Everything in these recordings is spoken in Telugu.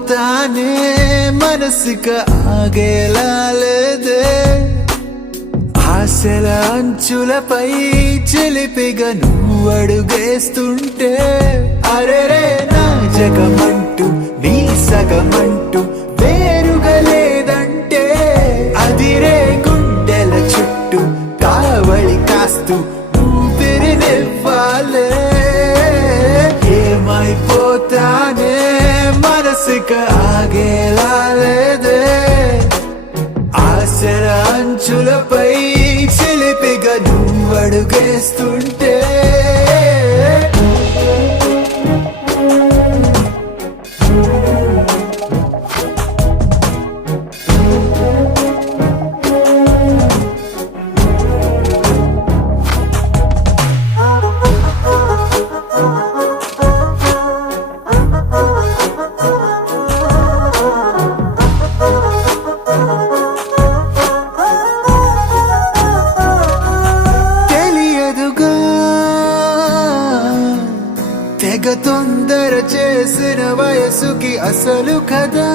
ఏమైపోతానే మనసుక ఆగేలా లేదే ఆశల అంచులపై చిలిపిగా నువ్వు అడుగేస్తుంటే అరెరే నా జగమంటూ నీ సగమంటూ వేరుగా లేదంటే అదిరే గుండెల చుట్టూ కావళి కాస్తూ ఊపిరినివ్వాలే ఏమైపోతానే మనసుక ఆగేలా లేదే ఆశల అంచులపై చిలిపిగా నువ్వు అడుగేస్తుంటే తెగ తొందర చేసిన వయసుకి అసలు కదా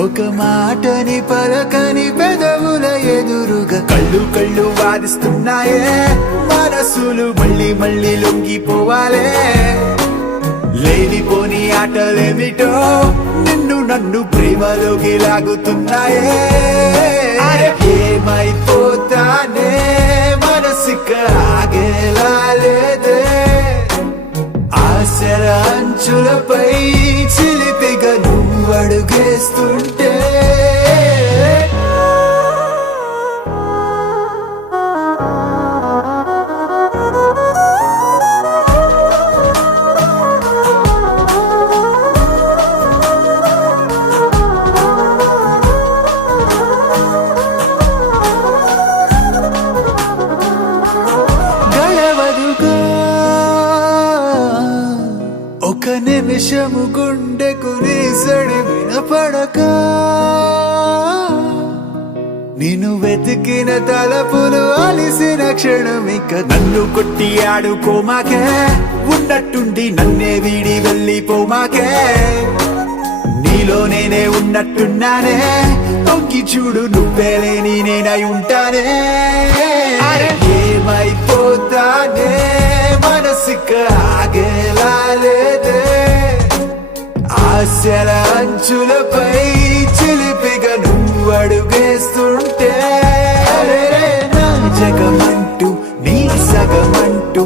ఒక మాటని పలకని పెదవుల ఎదురుగా కళ్ళు కళ్ళు వాదిస్తున్నాయే మనసులు మళ్ళీ మళ్ళీ లొంగిపోవాలే లేనిపోని ఆటలేమిటో నిన్ను నన్ను ప్రేమలోకి లాగుతున్నాయే ఏమైపోతానే మనసుక ఆగేలా లేదే ఆశల అంచులపై చిలిపిగా నువ్వు అడుగేస్తుంటే ఒక నిమిషము గుండెకు నీసడి వినపడక నిన్ను వెతికిన తలపులు అలిసిన క్షణమిక నన్ను కొట్టి ఆడుకోమాకే ఉన్నట్టుండి నన్నే వీడి వెళ్ళిపోమాకే నీలో నేనే ఉన్నట్టున్నానే తొక్కి చూడు నువ్వే లేని నేనై ఉంటానే ఏమైపోతానే మనసుక ఆగేలా లేదే ఆశల అంచులపై చిలిపిగా నువ్వు అడుగేస్తుంటే నా జగమంటూ నీ సగమంటూ